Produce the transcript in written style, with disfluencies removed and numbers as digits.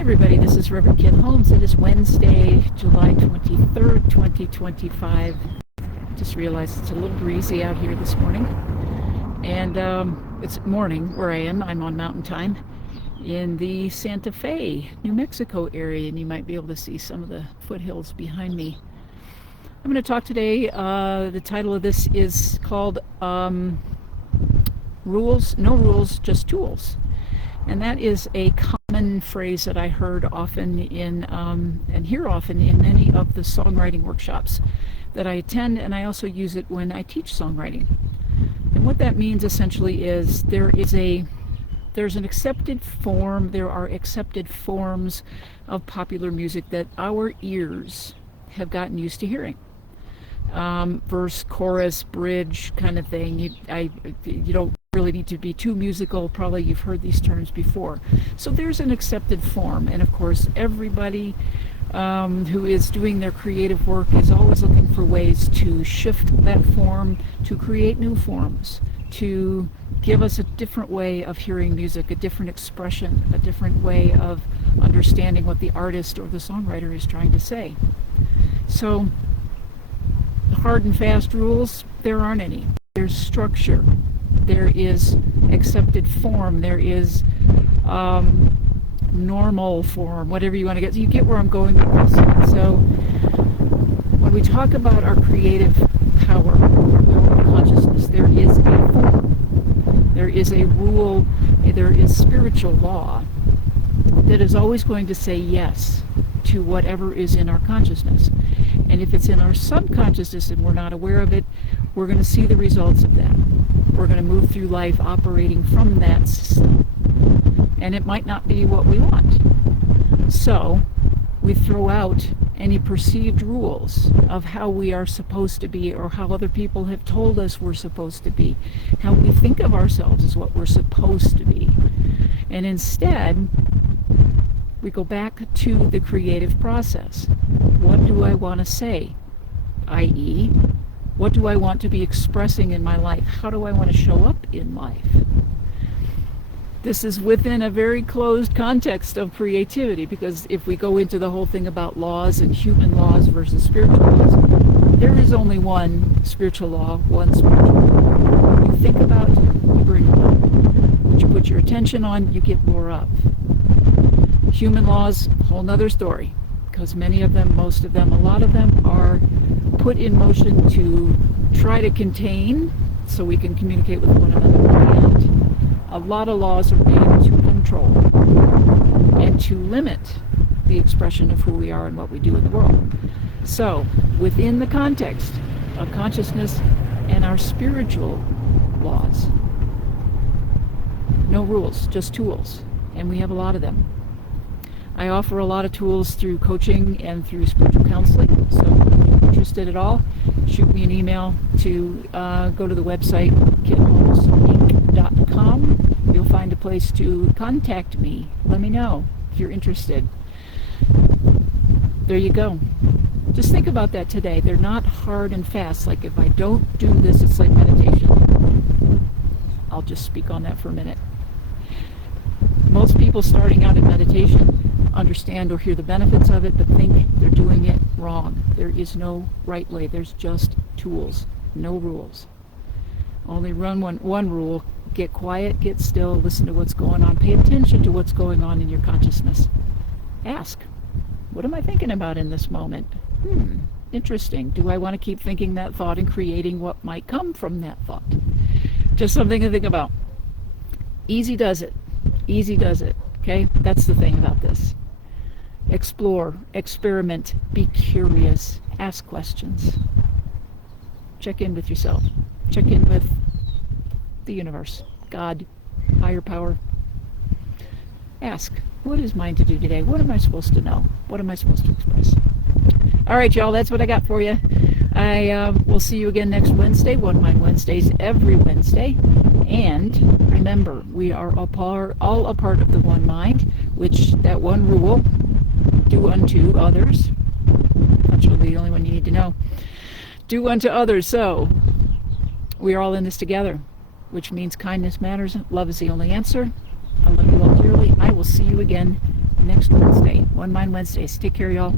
Everybody, this is Reverend Kit Holmes. It is Wednesday, July 23rd, 2025. Just realized it's a little breezy out here this morning. And it's morning where I am. I'm on Mountain Time in the Santa Fe, New Mexico area, and you might be able to see some of the foothills behind me. I'm going to talk today. The title of this is called Rules, No Rules, Just Tools. And that is a common phrase that I heard often in and hear often in many of the songwriting workshops that I attend, and I also use it when I teach songwriting. And what that means essentially is there's an accepted form, there are accepted forms of popular music that our ears have gotten used to hearing. Verse, chorus, bridge kind of thing. You don't really need to be too musical. Probably you've heard these terms before. So there's an accepted form, and of course everybody who is doing their creative work is always looking for ways to shift that form, to create new forms, to give us a different way of hearing music, a different expression, a different way of understanding what the artist or the songwriter is trying to say. So hard and fast rules, there aren't any. There's structure, there is accepted form, there is normal form, whatever you want to get. So you get where I'm going with this. So when we talk about our creative power, our will and consciousness, there is a form, there is a rule, there is spiritual law that is always going to say yes to whatever is in our consciousness. And if it's in our subconsciousness and we're not aware of it, we're going to see the results of that. We're going to move through life operating from that system. And it might not be what we want. So we throw out any perceived rules of how we are supposed to be, or how other people have told us we're supposed to be. How we think of ourselves is what we're supposed to be. And instead, we go back to the creative process. What do I want to say? i.e., what do I want to be expressing in my life? How do I want to show up in life? This is within a very closed context of creativity, because if we go into the whole thing about laws and human laws versus spiritual laws, there is only one spiritual law, one spiritual law. What you think about, you bring about. What you put your attention on, you get more of. Human laws, a whole nother story, because many of them, most of them, a lot of them are put in motion to try to contain so we can communicate with one another. And a lot of laws are made to control and to limit the expression of who we are and what we do in the world. So, within the context of consciousness and our spiritual laws, no rules, just tools, and we have a lot of them. I offer a lot of tools through coaching and through spiritual counseling. So if you're interested at all, shoot me an email to go to the website, kitholmesinc.com. You'll find a place to contact me. Let me know if you're interested. There you go. Just think about that today. They're not hard and fast. Like if I don't do this, it's like meditation. I'll just speak on that for a minute. Most people starting out in meditation understand or hear the benefits of it, but think they're doing it wrong. There is no right way. There's just tools, no rules. Only run one rule: get quiet, get still, listen to what's going on, pay attention to what's going on in your consciousness. Ask, what am I thinking about in this moment? Interesting. Do I want to keep thinking that thought and creating what might come from that thought? Just something to think about. Easy does it. Easy does it. Okay? That's the thing about this. Explore, experiment, be curious, ask questions. Check in with yourself. Check in with the universe, God, higher power. Ask, what is mine to do today? What am I supposed to know? What am I supposed to express? All right, y'all, that's what I got for you. I will see you again next Wednesday. One Mind Wednesdays every Wednesday. And remember, we are all a part of the one mind, which that one rule, do unto others. That's really the only one you need to know. Do unto others. So we are all in this together, which means kindness matters. Love is the only answer. I love you all dearly. I will see you again next Wednesday. One Mind Wednesdays. Take care, y'all.